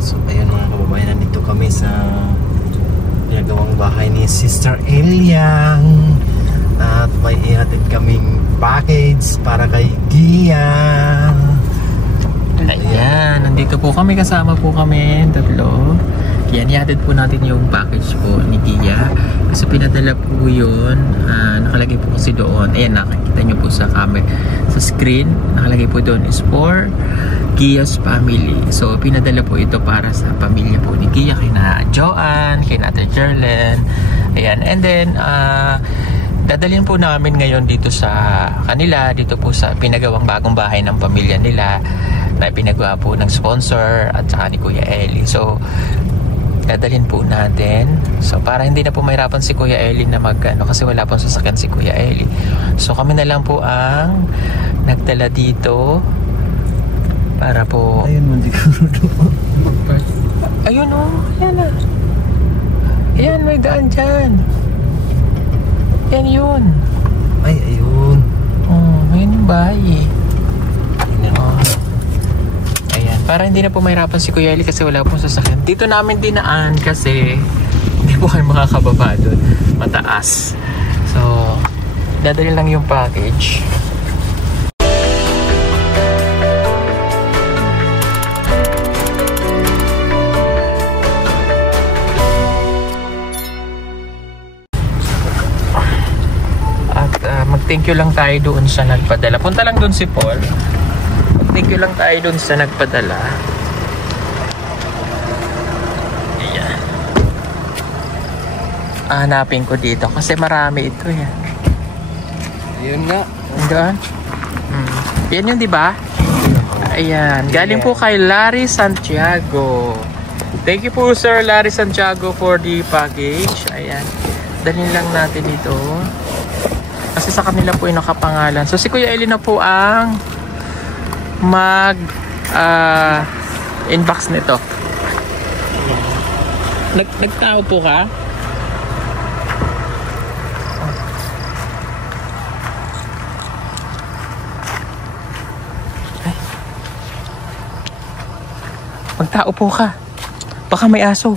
So ayun mga kababayan, nandito kami sa pinagawang bahay ni Sister Eliang at may ihatid kaming package para kay Gia. Ayan, nandito po kami, kasama po kami tatlo. Yan, ihatid po natin yung package po ni Gia kasi pinadala po yun, nakalagay po kasi doon, ayan, nakikita nyo po sa camera, sa screen, nakalagay po doon is for Gia's family. So pinadala po ito para sa pamilya po ni Gia, kay na Joanne, kay Ate Jerlen. Ayan, and then dadalhin po namin ngayon dito sa kanila, dito po sa pinagawang bagong bahay ng pamilya nila na pinagawa po ng sponsor at saka ni Kuya Eli. So dadalhin po natin. So para hindi na po mahirapan si Kuya Eli na kasi wala pong sasakyan si Kuya Eli. So kami na lang po ang nagdala dito para po. Ayun mo, di ko ayun o, ayan na. Ayan, may daan dyan. Yan yun. Ay, ayun. Oh, ayun yung bahay eh. Oh. Ayan, para hindi na po mahirapan si Kuya Eli kasi wala pong sasakyan. Dito namin dinaan kasi hindi po kayo makakababa doon. Mataas. So, dadalhin lang yung package. Thank you lang tayo doon sa nagpadala. Punta lang doon si Paul. Thank you lang tayo doon sa nagpadala. Ayan. Hanapin ko dito kasi marami ito yan. Ayun nga. Doon. Yan yun, di ba? Ayan. Galing po kay Larry Santiago. Thank you po, Sir Larry Santiago, for the package. Ayan. Dalhin lang natin ito. Kasi sa kanila po yung nakapangalan. So si Kuya Eli na po ang mag inbox nito. Nagtao po ka? Ay. Magtao po ka. Baka may aso.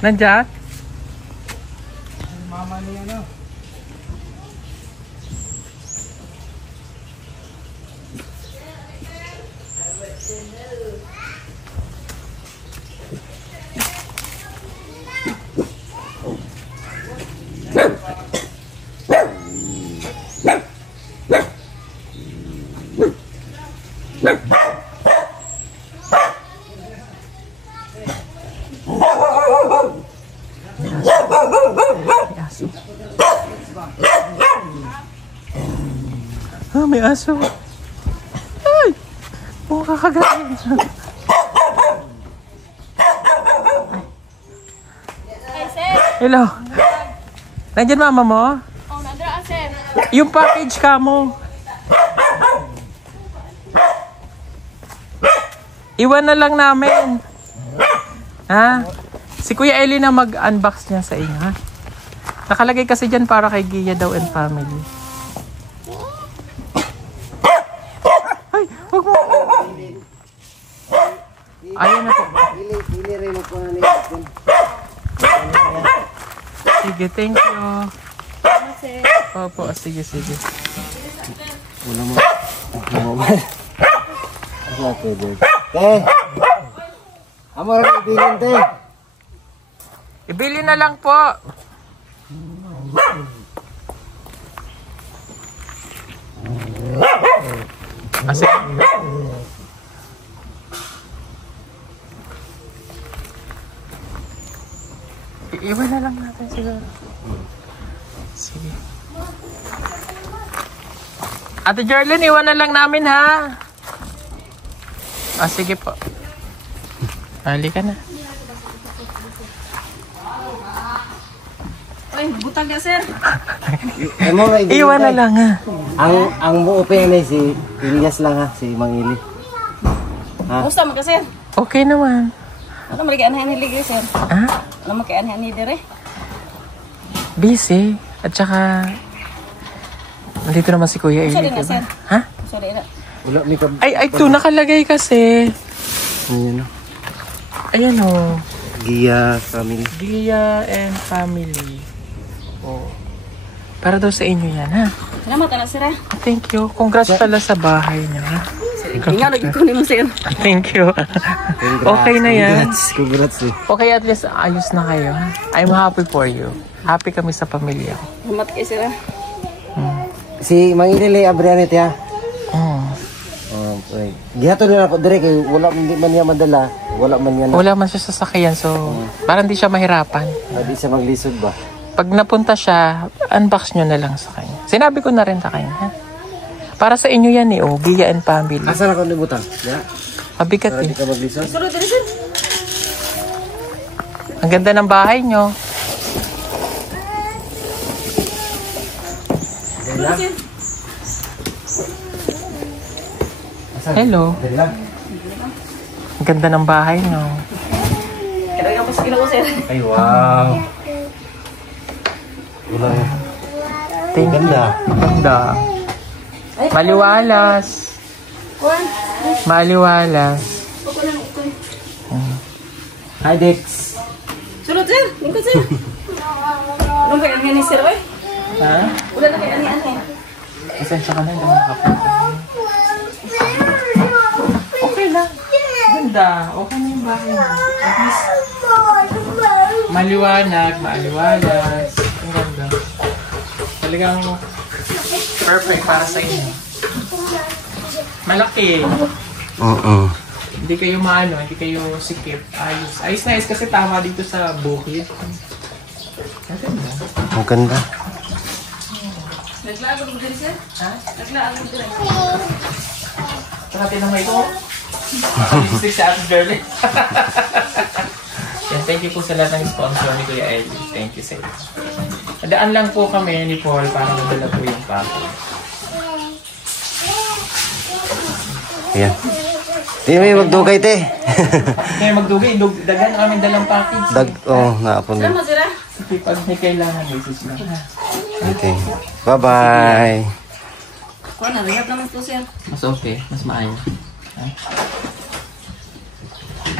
Nandiyan? Mama niya na. May aso. Ay! Mukhang kakagaling. Hello. Nandiyan mama mo? Oh, nandra sir. Yung package ka mo. Iwan na lang namin. Ha? Si Kuya Eli na mag-unbox niya sa inyo, ha? Nakalagay kasi dyan para kay Gia daw and family. Ay, wag mo. Ayan na po. Pili rin ako na nito. Sige, thank you. Opo, sige. Wala mo. Wala pwede. Te! Amo rin ibilin, te. Ibili na lang po. Kasi iwan na lang natin siguro. Sige. Ate Jarlyn, iwan na lang namin ha. Sige po. Halika na. Ay, butang ya, sir. Iwan na lang ha. Ang buo pa yan si Ilyas lang ha, si Mangili. Ha? Gusto mo ka, sir? Okay naman. Ano maligaan ni Ligli, sir? Ha? Ano makian ni dire? Busy. At saka, nandito naman si Kuya Eli. Sorry na, Diba? sir. Ha? Sorry na. Wala may kab... Ay, ito nakalagay kasi. Ayan o. Ayan o. Gia family. Gia and family. Oh. Para daw sa inyo yan, ha? Salamat na, sir. Thank you. Congrats pala sa bahay niya, ha? Tingnan, nagkukunin mo, sir. Thank you. Okay na yan. Congrats eh. Okay, at least ayos na kayo. I'm happy for you. Happy kami sa pamilya. Salamat kayo, sir. Si Mangili Abrianet ya. Mm. Okay. Gihato na ako dire kay wala hindi man niya madala, wala man niya. Wala man siya sa sasakyan, so parang di siya mahirapan. Hindi siya maglisod ba? Pag napunta siya, unbox nyo na lang sa kanya. Sinabi ko na rin sa kanya. Ha? Para sa inyo yan eh, Gia and family. Asa na ko nibutang? Ya. Mabigat Para eh. di ka maglisod. Sorry, dire, sir. Ang ganda ng bahay nyo. Dela. Hello. Dela. Ang ganda ng bahay nyo. Kaya po sa Ginoo, sir. Ay wow. Wala. Thank you. Ganda. Ganda. Maliwalas. Kuan. Maliwalas. Ako na, ito. Hi Dex. Sulod, sir. Lingkod, sir. Ano ba yan ni sir, oy? Ha? Wala na kay ani-ani. Esensya ka na yung nakapunta. Okay lang. Ganda. Okay na yung bahay mo. At least, maliwanag, maaliwalas. Ang ganda. Talagang perfect para sa inyo. Malaki. Oo. Hindi kayo maano, hindi kayo sikip. Ayos. Ayos na ayos kasi tama dito sa bukid. Ganda. Ang ganda. Naglago mo dire, sir? Ha? Naglago mo dire. Saka tinamay ko. Stick sa ating girl. Yan, thank you po sa lahat ng sponsor ni Kuya Eli. Thank you sa inyo. Nadaan lang po kami ni Paul para madala po yung package. Ayan. Di may magdugay te. Kaya magdugay, dagan namin dalang package. Naapon. Salamat, sir. Sige, pag may kailangan, message lang. Okay. Bye-bye. Kuan na, rehab naman po, sir. Mas okay, mas maayos.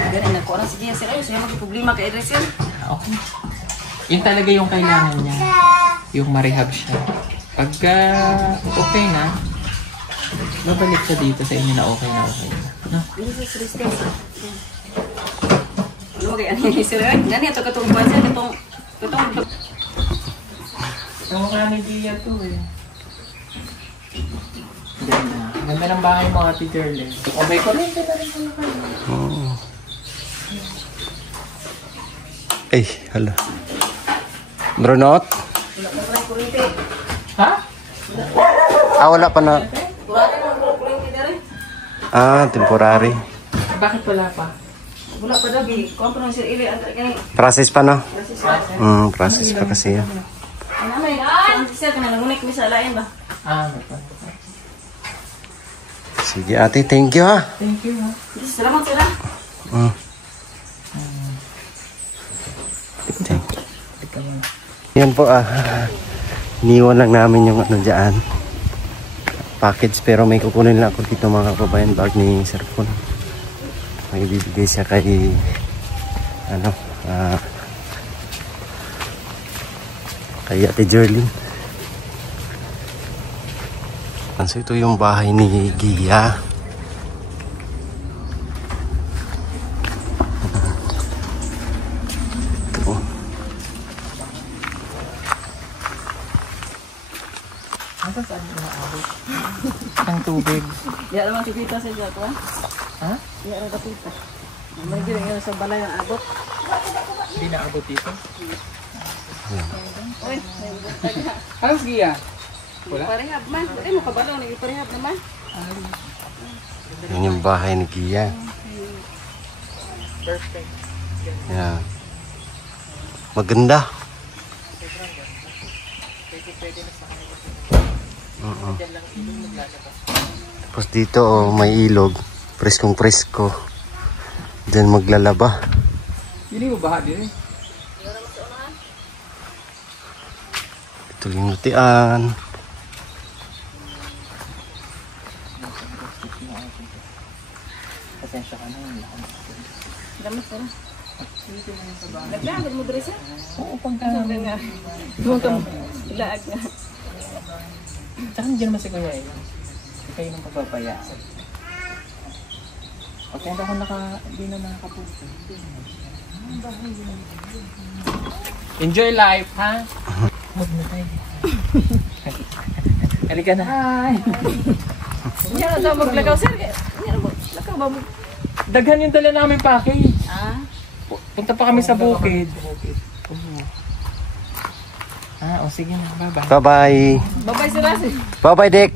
Ganun na, kuan na sige, sir. Ay, siya magproblema kay Idris, sir. Okay. Yun talaga yung kailangan niya. Yung ma-rehab siya. Pagka okay na, babalik siya dito sa inyo na okay na. No? Ano, sir, sir. Ano kay ani sir? Ay, gani ato katong kuan, sir, katong Ang mukha ni Gia to eh. Ganda. Ganda ng bahay mo, Ate Jerle. O may kuryente na rin pala kayo. Oh. Ay, hala. Brunot? wala pa rin kurente. Ha? Wala pa na. Wala pa kurente dire. Temporary. Bakit wala pa? Wala pa daw bi. Kuan pa nang sir Ili ang kani. Process pa no? Process? Process pa kasi yan. Ano may? Saan sir kana nangunik mi sa lain ba? May pa. Sige ate, thank you ha. Thank you ha. Salamat sir. Yan po iniwan lang namin yung ano dyan package, pero may kukunin lang ako dito mga kababayan, bag ni Sir Paul. May bibigay siya kay kay Ate Jerlyn. So ito yung bahay ni Gia. Ito. Hanggang saan yung naabot? Ang tubig. Di naman kita sa jato ha. Ha? Di ra kapita. May giring sa balay ang abot. Hindi naabot dito. Oy, How's Gia? Iparehab man. Dali mo kabalo, iparehab naman. Yan yung bahay ni Gia. Perfect. Yan. Maganda. Pwede na sa kanila. Oo. Diyan lang ilog maglalabas. Tapos dito may ilog. Preskong presko. Diyan maglalaba. Hindi mo baha din eh. Ito yung lutian. Pasensya ka na yun. Damas na. Naglaagad mo dress ha? Oo, pagka... Doon ka mo. Ilaag nga. Tsaka hindi naman si Kuya eh. Hindi kayo nang pagpapayaan. Pag kaya ako hindi na nakakapunta. Enjoy life, ha? Huwag na tayo. Halika na. Hi! Yan na daw maglagaw sir. Yan na maglagaw ba mo? Daghan yung dala namin package. Ah? Punta pa kami sa bukid. Ah, o sige na. Bye-bye. Bye-bye. Babay sila sir. Bye-bye, Dex.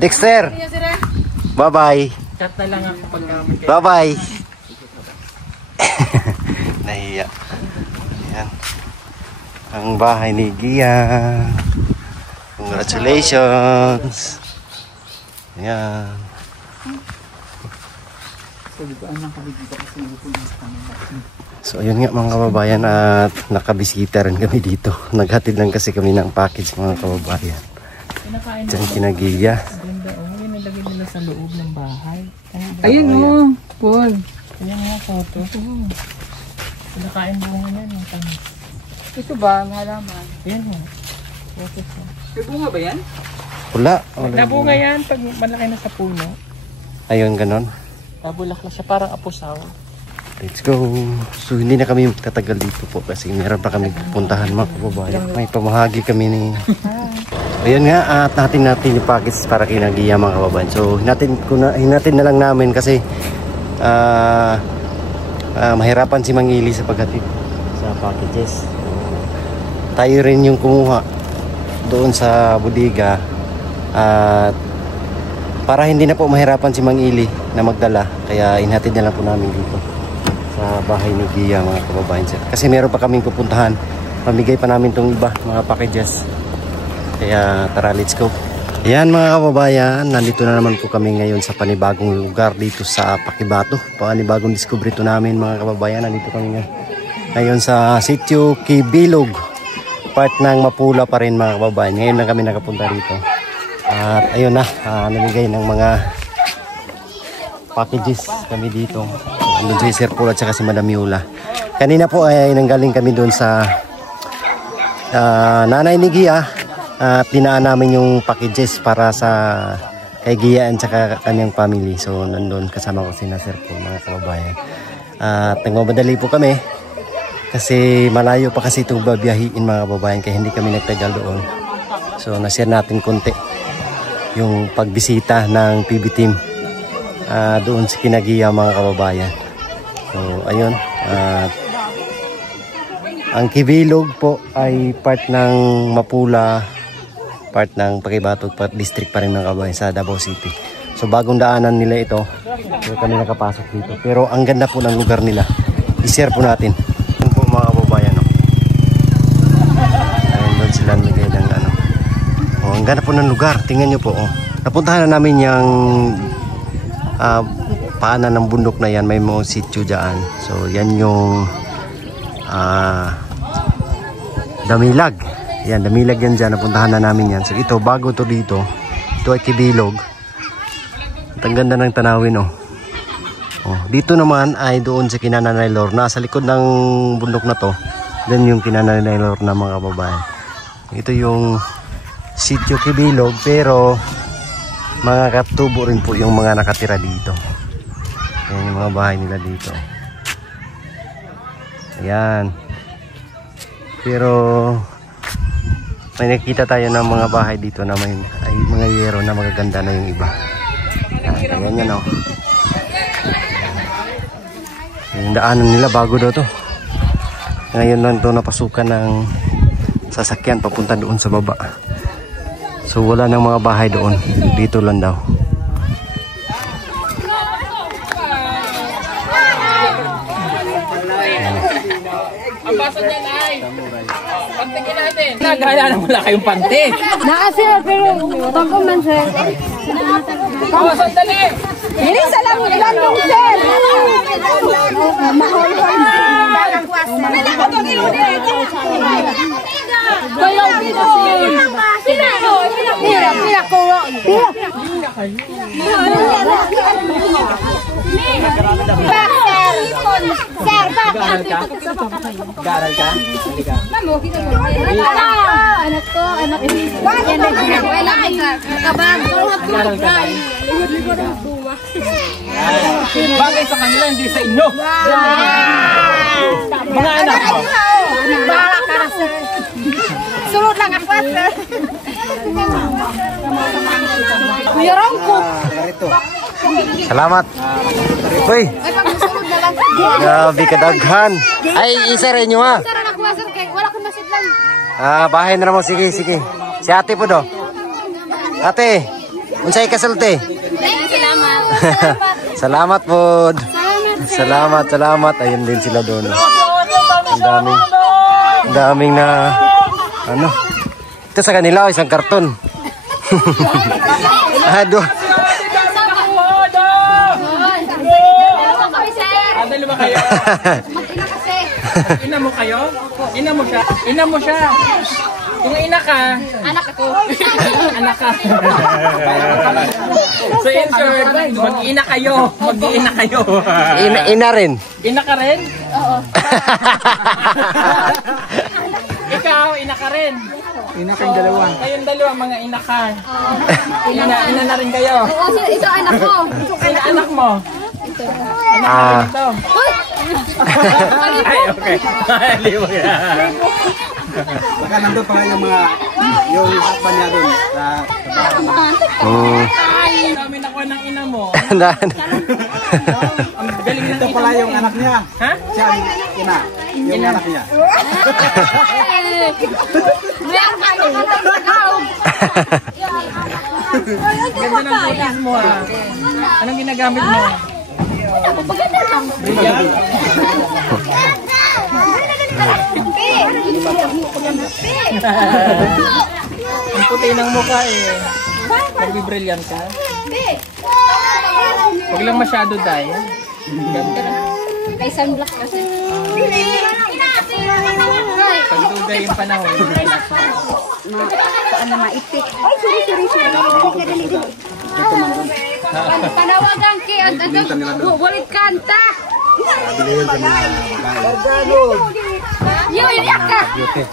Dexter. Yan sir ha? Bye-bye. Chat na lang ako pag kami kayo. Bye-bye. Nahiya. Ayan. Ang bahay ni Gia. Congratulations. Ayan. So ayun nga mga kababayan, at nakabisita rin kami dito. Naghatid lang kasi kami ng package mga kababayan. Diyan kina Gia. Ganda, oh. Yun nilagay nila sa loob ng bahay. Ayun o. Paul. Kaya nga photo. Pinakain bunga yan. Ito ba ang halaman? Yan o. Photo siya. May bunga ba yan? Wala. Nabunga yan pag malaki na sa puno. Ayun, ganon. Nabulaklak siya parang apusaw. Let's go. So hindi na kami tatagal dito po kasi meron pa kami pupuntahan mga kababayan. May pamahagi kami ni... Ayun nga, at natin yung package para kina Gia mga kababayan. So hinatin na lang namin kasi mahirapan si Mangili sa paghatid sa packages. Tayo rin yung kumuha doon sa bodega at para hindi na po mahirapan si Mangili na magdala, kaya inhatid na lang po namin dito sa bahay ni Gia mga kababayan. Kasi meron pa kaming pupuntahan, pamigay pa namin tong iba mga packages, kaya tara, let's go. Ayan mga kababayan, nandito na naman po kami ngayon sa panibagong lugar dito sa Paquibato. Panibagong discovery to namin mga kababayan. Nandito kami ngayon sa Sitio Kibilog, part ng Mapula pa rin mga kababayan. Ngayon lang kami nakapunta rito. At ayun na, namigay ng mga packages kami dito. Andun si Sir Paul at saka si Madam Yula. Kanina po ay nanggaling kami doon sa nanay ni Gia. At dinaan namin yung packages para sa kay Gia at saka kanyang family. So nandun kasama ko si Sir Paul mga kababayan. At nagmamadali po kami kasi malayo pa kasi itong babiyahiin mga kababayan, kaya hindi kami nagtagal doon. So na-share natin konti yung pagbisita ng PB team doon sa kina Gia mga kababayan. So ayun, ang Kibilog po ay part ng Mapula, part ng Paquibato district pa rin ng kababayan sa Davao City. So bagong daanan nila ito, so kami nakapasok dito. Pero ang ganda po ng lugar nila, i-share po natin. Yan po mga kababayan, no? Ayun doon sila nilagay ng ano. Oh, ang ganda po ng lugar, tingnan nyo po. Oh. Napuntahan na namin yung paanan ng bundok na yan, may mga sitio dyan. So yan yung Damilag. Yan, Damilag yan dyan, napuntahan na namin yan. So ito, bago to dito, ito ay Kibilog. At ang ganda ng tanawin, oh. Oh, dito naman ay doon sa Kinananay Lor. Nasa likod ng bundok na to, then yung Kinananay Lor na mga kababayan. Ito yung Sitio Kibilog, pero mga katubo rin po yung mga nakatira dito. Yan yung mga bahay nila dito. Ayan. Pero may nakita tayo ng mga bahay dito na may mga yero na magaganda na yung iba. Ayan yan, oh. Yung daanan nila bago daw to. Ngayon lang to napasukan ng sasakyan papunta doon sa baba. So wala nang mga bahay doon. Dito lang daw. Ang baso niya na ay. Pantingin natin. Naghala na wala kayong pante. Nakasir, pero bago man, sir. Oh, sandali. Hindi sa landong, sir. Mahal pa. Kaya dito. Pila ko. Sir, Gaaral ka? Gaaral ka? Hindi ka. anak ko. Gaaral ka tayo? Bagay sa kanila, hindi sa inyo. Mga anak mo. Bahala ka na, sir. Sunod lang ako, sir. Mayroon ko. Salamat. Uy, Ay, pag-sunod na lang. grabe kadaghan. Ay, isa rin nyo ha. Sir, anak ko, sir. Wala kong masid lang. Bahay na mo. Sige, sige. Si ate po do. Ate, unsay kasulti? Salamat. Salamat po. Salamat. Ayun din sila doon. Ang daming na, ano. Ito sa kanila, isang karton. Dalawa kayo. Ina mo kayo? Ina mo siya? Ina mo siya? Kung ina ka, Anak ako. anak ka. So in short, mag-ina kayo. Mag-ina kayo. Ina rin. Ina ka rin? Oo. Ikaw, ina ka rin. Ina kayong dalawa. Kayong dalawa, mga ina ka. Ina na rin kayo. Oo, sir. Ito anak ko. Ina anak mo. Ah, Ito. Ay, okay. Libo yan. Baka nandun pa yung mga yung hapa niya dun sa Ang dami nakuha ng ina mo. Ang galing ng ito ina pala mo. yung anak niya. Ha? Siya ang ina. Yung anak niya. Meron ka ng ikaw. Ganda ng pulis mo ha. Anong ginagamit mo? Maganda lang. Brilliant? Ang puti ng mukha eh. Nagbi-brilliant ka? Huwag lang masyado dahil. Kay sunblock kasi. Pagdugay yung panahon. Ano maipit. Ay, sorry. Panawagan kay walit kanta. Bilihin sa mga babae. Yo, iyak ka.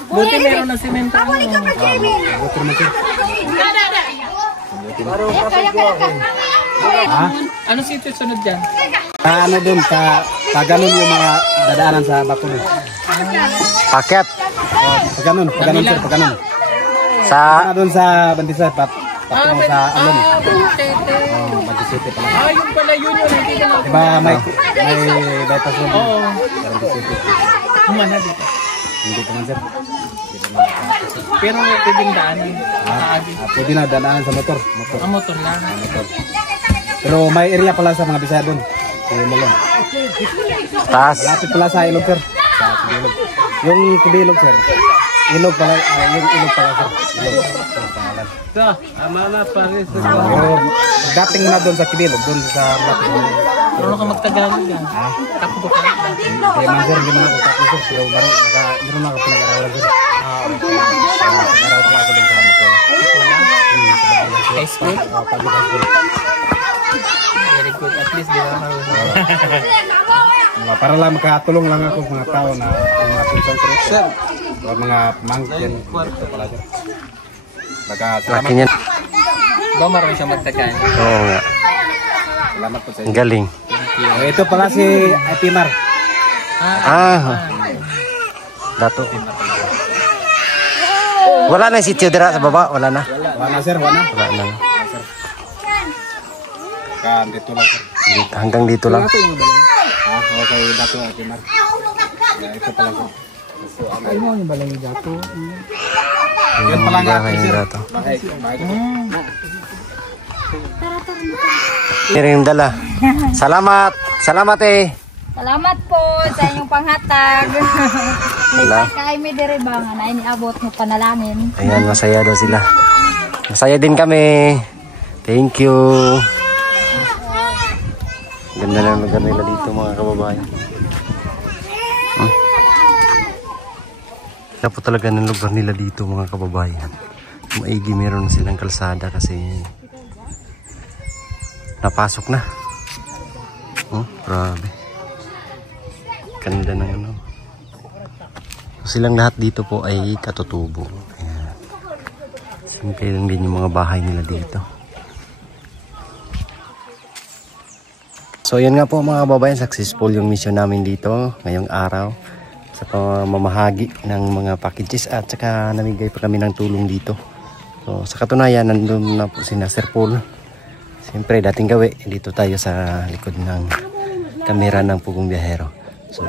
Buti meron ng semento. Balik ka pa, Jamie. Buti naman siya. Ha? Ano sityo sunod dyan? Ano dun, pag ganun yung mga dadaanan sa bato dun. paket. Pag ganun sir, pag ganun. Sa, Ano dun sa Bandisa, patungo sa Alon. Bandisete pala. Yung pala yun yun. Hindi ka na. Diba may bypass road? Oo. Bandisete. Humana dito. Hindi pa man sir. Pero pwedeng daanan. Pwede na dadaanan sa motor. Ang motor lang. Pero may area pala sa mga Bisaya dun. Sa Ilog. taas. Lapit pala sa Ilog sir. Sa Kubilog. Yung Kubilog sir. Ilog pala, yung Ilog pala sir. Ilog. Pangalan. Pero dating na doon sa Kubilog, doon sa lapit. Marunong ka magtagalog yan. Takbo ka. Kaya man sir, hindi man ako tapos sir. Pero meron na ako pinag-aralan sir. Pinag-aralan pala ako doon sa Makola. High school? Public high school. Very good. At least di ba Para lang makatulong lang ako sa mga tao na yung mga tunsang sir. Mga pamangkin. Ito pala sir. Baka salamat. Laki niyan. ba marunong siya magtagalog? Oo nga. Salamat po sa Ang inyo. galing. Ito pala si Atimar. Dato. Wala na si Theodora sa baba. Wala na. Wala sir, wala. Wala na. Dito lang sir. Hanggang dito lang. Okay, dato Atimar. Ito pala sir. Ay mo yung balay dato. Yan pala nga. bahay nila to. Ay, bago. Meron yung dala. Salamat! Salamat eh! Salamat po sa inyong panghatag. Wala. Kay may diribangan ay niabot mo panalangin. Ayan, masaya daw sila. Masaya din kami. Thank you. Ganda na lugar nila dito mga kababayan. Ganda po talaga ng lugar nila dito mga kababayan. Maigi meron silang kalsada kasi napasok na. Oh, grabe. Ganda ng ano. So, silang lahat dito po ay katutubo. Ayan. Simple lang din yung mga bahay nila dito. So yan nga po mga kababayan, successful yung mission namin dito ngayong araw sa pamamahagi ng mga packages at saka namigay pa kami ng tulong dito. So sa katunayan, nandun na po si Sir Paul. Siyempre dating gawi, dito tayo sa likod ng kamera ng Pugong Biyahero. So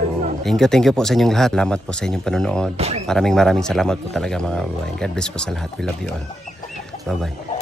thank you po sa inyong lahat. Salamat po sa inyong panonood. Maraming salamat po talaga mga kababayan. God bless po sa lahat. We love you all. Bye bye.